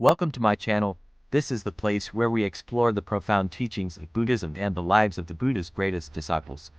Welcome to my channel. This is the place where we explore the profound teachings of Buddhism and the lives of the Buddha's greatest disciples.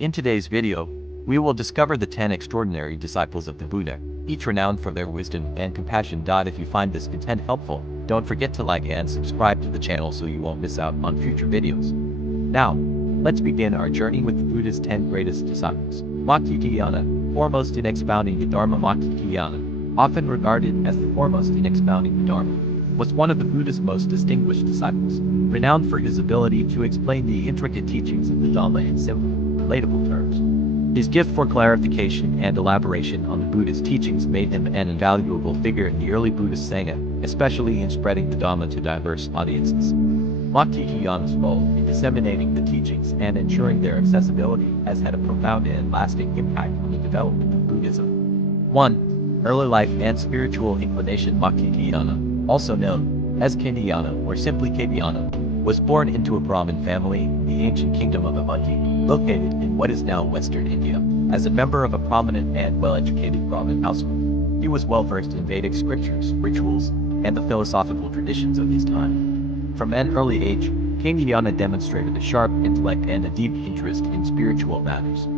In today's video, we will discover the 10 extraordinary disciples of the Buddha, each renowned for their wisdom and compassion. If you find this content helpful, don't forget to like and subscribe to the channel so you won't miss out on future videos. Now, let's begin our journey with the Buddha's 10 greatest disciples. Moggallana, foremost in expounding the Dharma. Moggallana, often regarded as the foremost in expounding the Dharma, was one of the Buddha's most distinguished disciples, renowned for his ability to explain the intricate teachings of the Dharma in simple, relatable terms. His gift for clarification and elaboration on the Buddha's teachings made him an invaluable figure in the early Buddhist Sangha, especially in spreading the Dharma to diverse audiences. Moggallana's role in disseminating the teachings and ensuring their accessibility has had a profound and lasting impact on the development of Buddhism. 1. Early life and spiritual inclination. Moggallana, also known as Katyayana or simply Katyayana, was born into a Brahmin family in the ancient kingdom of Avanti, located in what is now Western India. As a member of a prominent and well-educated Brahmin household, he was well-versed in Vedic scriptures, rituals, and the philosophical traditions of his time. From an early age, Katyayana demonstrated a sharp intellect and a deep interest in spiritual matters.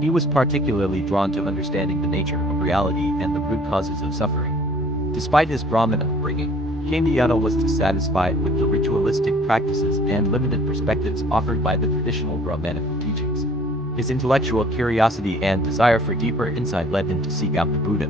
He was particularly drawn to understanding the nature of reality and the root causes of suffering. Despite his Brahmin upbringing, Katyayana was dissatisfied with the ritualistic practices and limited perspectives offered by the traditional Brahmanical teachings. His intellectual curiosity and desire for deeper insight led him to seek out the Buddha,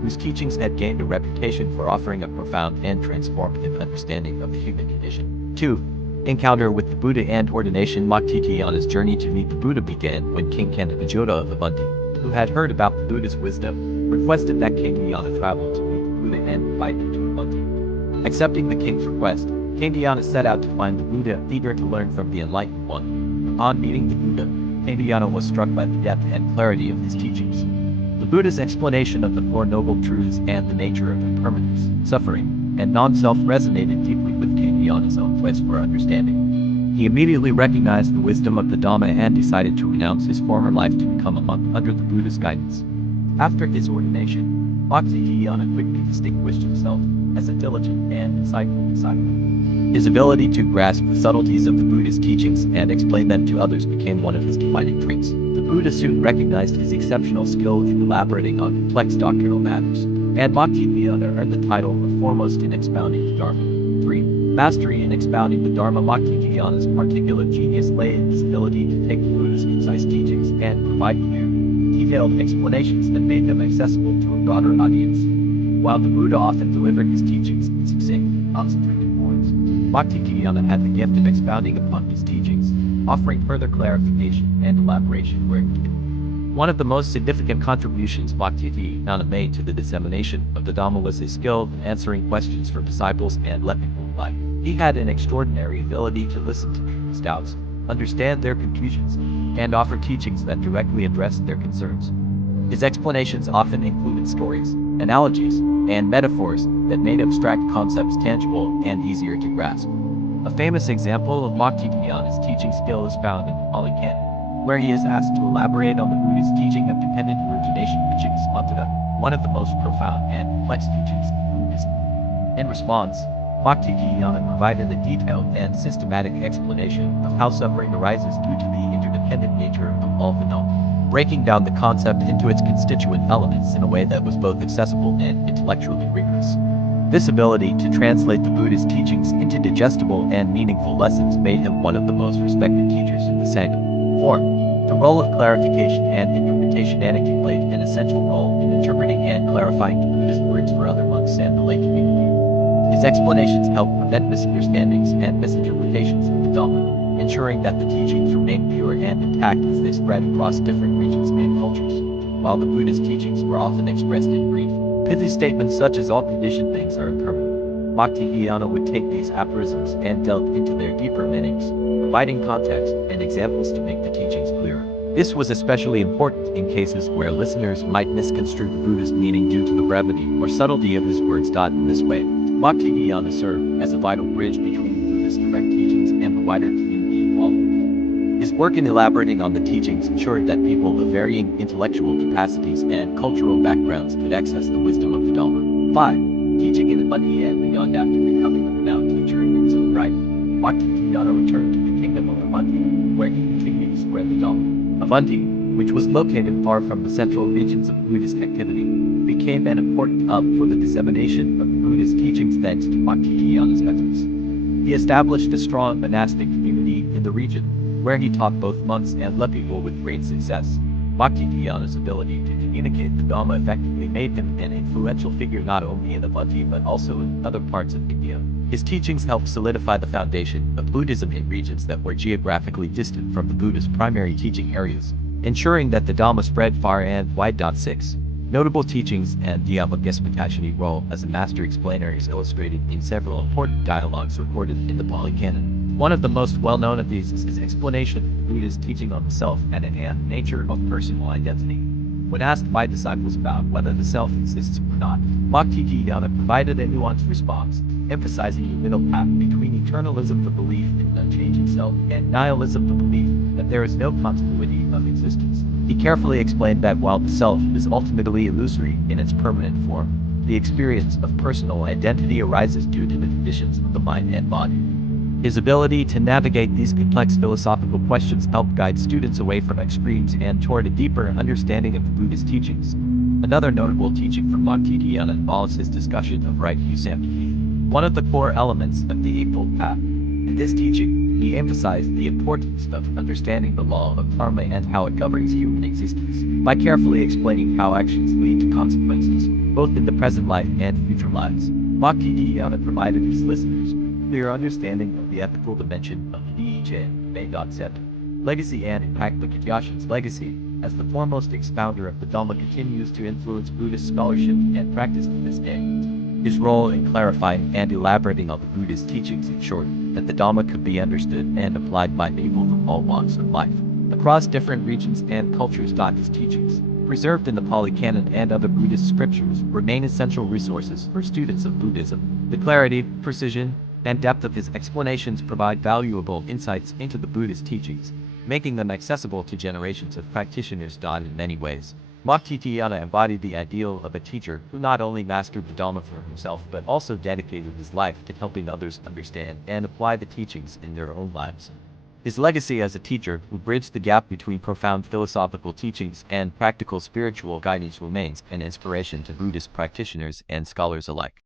whose teachings had gained a reputation for offering a profound and transformative understanding of the human condition. 2. Encounter with the Buddha and ordination. Moggallana's journey to meet the Buddha began when King Kanavajoda of Avanti, who had heard about the Buddha's wisdom, requested that Katyayana travel to meet the Buddha and invite him to Avanti. Accepting the king's request, Katyayana set out to find the Buddha, eager to learn from the Enlightened One. Upon meeting the Buddha, Katyayana was struck by the depth and clarity of his teachings. The Buddha's explanation of the Four Noble Truths and the nature of impermanence, suffering, and non-self resonated deeply with Katyayana's own quest for understanding. He immediately recognized the wisdom of the Dharma and decided to renounce his former life to become a monk under the Buddha's guidance. After his ordination, Moggallana quickly distinguished himself as a diligent and insightful disciple. His ability to grasp the subtleties of the Buddha's teachings and explain them to others became one of his defining traits. The Buddha soon recognized his exceptional skill in elaborating on complex doctrinal matters, and Moggallana earned the title of foremost in expounding the Dharma. 3. Mastery in expounding the Dharma. Moggallana's particular genius lay in his ability to take the Buddha's concise teachings and provide clear, detailed explanations that made them accessible to a broader audience. While the Buddha often delivered his teachings in succinct, concentrated words, Moggallana had the gift of expounding upon his teachings, offering further clarification and elaboration where needed. One of the most significant contributions Moggallana made to the dissemination of the Dharma was his skill in answering questions from disciples and let people alike. He had an extraordinary ability to listen to people's doubts, understand their confusions, and offer teachings that directly addressed their concerns. His explanations often included stories, analogies, and metaphors that made abstract concepts tangible and easier to grasp. A famous example of Moggallana's teaching skill is found in the Pali Canon, where he is asked to elaborate on the Buddha's teaching of dependent origination, one of the most profound and complex teachings of Buddhism. In response, Moggallana provided a detailed and systematic explanation of how suffering arises due to the interdependent nature of all phenomena, breaking down the concept into its constituent elements in a way that was both accessible and intellectually rigorous. This ability to translate the Buddha's teachings into digestible and meaningful lessons made him one of the most respected teachers in the Sangha. 4. The role of clarification and interpretation. Moggallana played an essential role in interpreting and clarifying the Buddha's words for other monks and the lay community. His explanations helped prevent misunderstandings and misinterpretations of the Dharma, ensuring that the teachings remained pure and intact as they spread across different regions and cultures. While the Buddha's teachings were often expressed in brief, pithy statements such as all conditioned things are impermanent, Moggallana would take these aphorisms and delve into their deeper meanings, providing context and examples to make the teachings clearer. This was especially important in cases where listeners might misconstrue the Buddha's meaning due to the brevity or subtlety of his words. In this way, Moggallana served as a vital bridge between the Buddha's direct teachings and the wider community involved. His work in elaborating on the teachings ensured that people of varying intellectual capacities and cultural backgrounds could access the wisdom of the Dharma. 5. teaching in Avanti and beyond after becoming a renowned teacher in his own right. Moggallana returned to the kingdom of Avanti, where he continued to spread the Dharma. Avanti, which was located far from the central regions of Buddhist activity, became an important hub for the dissemination of Buddhist teachings thanks to Moggallana's efforts. He established a strong monastic community in the region, where he taught both monks and laypeople with great success. Moggallana's ability to communicate the Dharma effectively made him an influential figure not only in Avanti but also in other parts of India. His teachings helped solidify the foundation of Buddhism in regions that were geographically distant from the Buddha's primary teaching areas, ensuring that the Dharma spread far and wide. 6. Notable teachings and Dhyavagesmatashini's role as a master explainer is illustrated in several important dialogues recorded in the Pali Canon. One of the most well-known of these is his explanation of the Buddha's teaching on the self and nature of personal identity. When asked by disciples about whether the self exists or not, Moggallana provided a nuanced response, emphasizing the middle path between eternalism, the belief in unchanging self, and nihilism, the belief that there is no continuity of existence. He carefully explained that while the self is ultimately illusory in its permanent form, the experience of personal identity arises due to the conditions of the mind and body. His ability to navigate these complex philosophical questions helped guide students away from extremes and toward a deeper understanding of the Buddhist teachings. Another notable teaching from Moggallana involves his discussion of right view sampling, one of the core elements of the Eightfold Path. In this teaching, he emphasized the importance of understanding the law of karma and how it governs human existence, by carefully explaining how actions lead to consequences, both in the present life and future lives. Moggallana provided his listeners clear understanding of the ethical dimension of the Dharma legacy and impact. Moggallana's legacy, as the foremost expounder of the Dharma, continues to influence Buddhist scholarship and practice to this day. His role in clarifying and elaborating on the Buddhist teachings ensured that the Dharma could be understood and applied by people from all walks of life, across different regions and cultures. His teachings, preserved in the Pali Canon and other Buddhist scriptures, remain essential resources for students of Buddhism. The clarity, precision, and depth of his explanations provide valuable insights into the Buddhist teachings, making them accessible to generations of practitioners. In many ways, Moggallana embodied the ideal of a teacher who not only mastered the Dharma for himself but also dedicated his life to helping others understand and apply the teachings in their own lives. His legacy as a teacher who bridged the gap between profound philosophical teachings and practical spiritual guidance remains an inspiration to Buddhist practitioners and scholars alike.